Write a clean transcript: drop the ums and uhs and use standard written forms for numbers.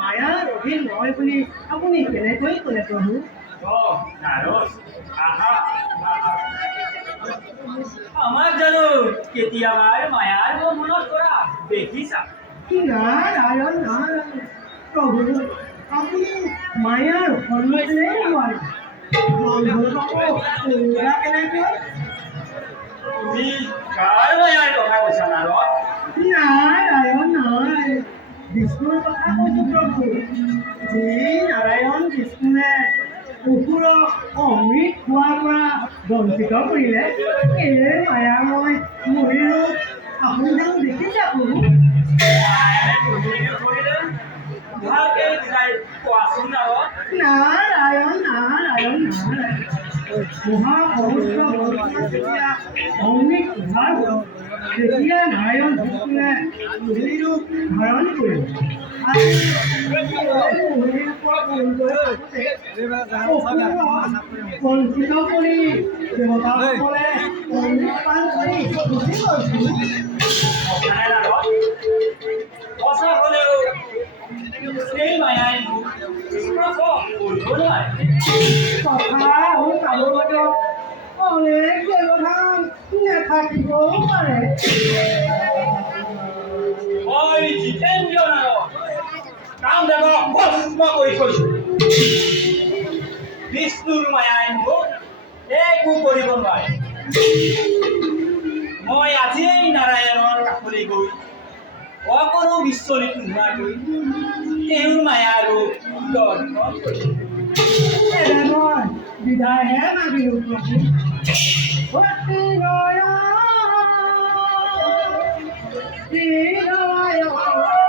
মায়াৰ অধীন নহয় বুলি আপুনি কেনেকৈ ক'লে প্ৰভু? আমাক জানো কেতিয়াবাই মায়াৰ মনত কৰা দেখিছা? নাৰায়ণ নাৰায়ণ প্ৰভু, আপুনি মায়াৰ সন্মুখেই নোৱাৰে। কেনেকৈ? তুমি কাৰ মায়াৰ কথা কৈছা নাৰদ? নাৰায়ণ নাৰায়ণ বিষ্ণুৰ কথা কৈছো প্ৰভু। যি নাৰায়ণ বিষ্ণুৱে অসুৰক অমৃত খোৱাৰ পৰা বঞ্চিত কৰিলে, এই মায়াময় মহিৰ আপুনি জানো দেখিছে প্ৰভু? ভালকে বুজাই কোৱাচোন নাৰদ। নাৰায়ণ নাৰায়ণ নাৰায়ণ মহাসমুদ্ৰ যেতিয়া অমৃত উদ্ধাৰ হ'ল, তেতিয়া নাৰায়ণ বিষ্ণুৱে মহিৰূপ ধাৰণ কৰিলে। বঞ্চিত কৰি দেৱতাসকলে অমৃত পান কৰি গুচি গৈছিল। সঁচা হলেও সেই মায়াই স্পৰ্শ কৰিব নোৱাৰে। কথা হ'ল কালগত অনেক ব্যৱধান নাথাকিবও পাৰে। মই জিতেন্দ্ৰ নাৰদ কামদেৱক ভস্ম কৰি থৈছো। বিষ্ণুৰ মায়াই মোক একো কৰিব নোৱাৰে। মই আজিয়েই নাৰায়ণৰ কাষলৈ গৈ অকণো বিচলিত নোহোৱাকৈ তেওঁৰ মায়াৰ ৰূপ দৰ্শন কৰিম। মই বিদায়হে মাগিলো প্ৰভু। শ্ৰীনাৰায়ণ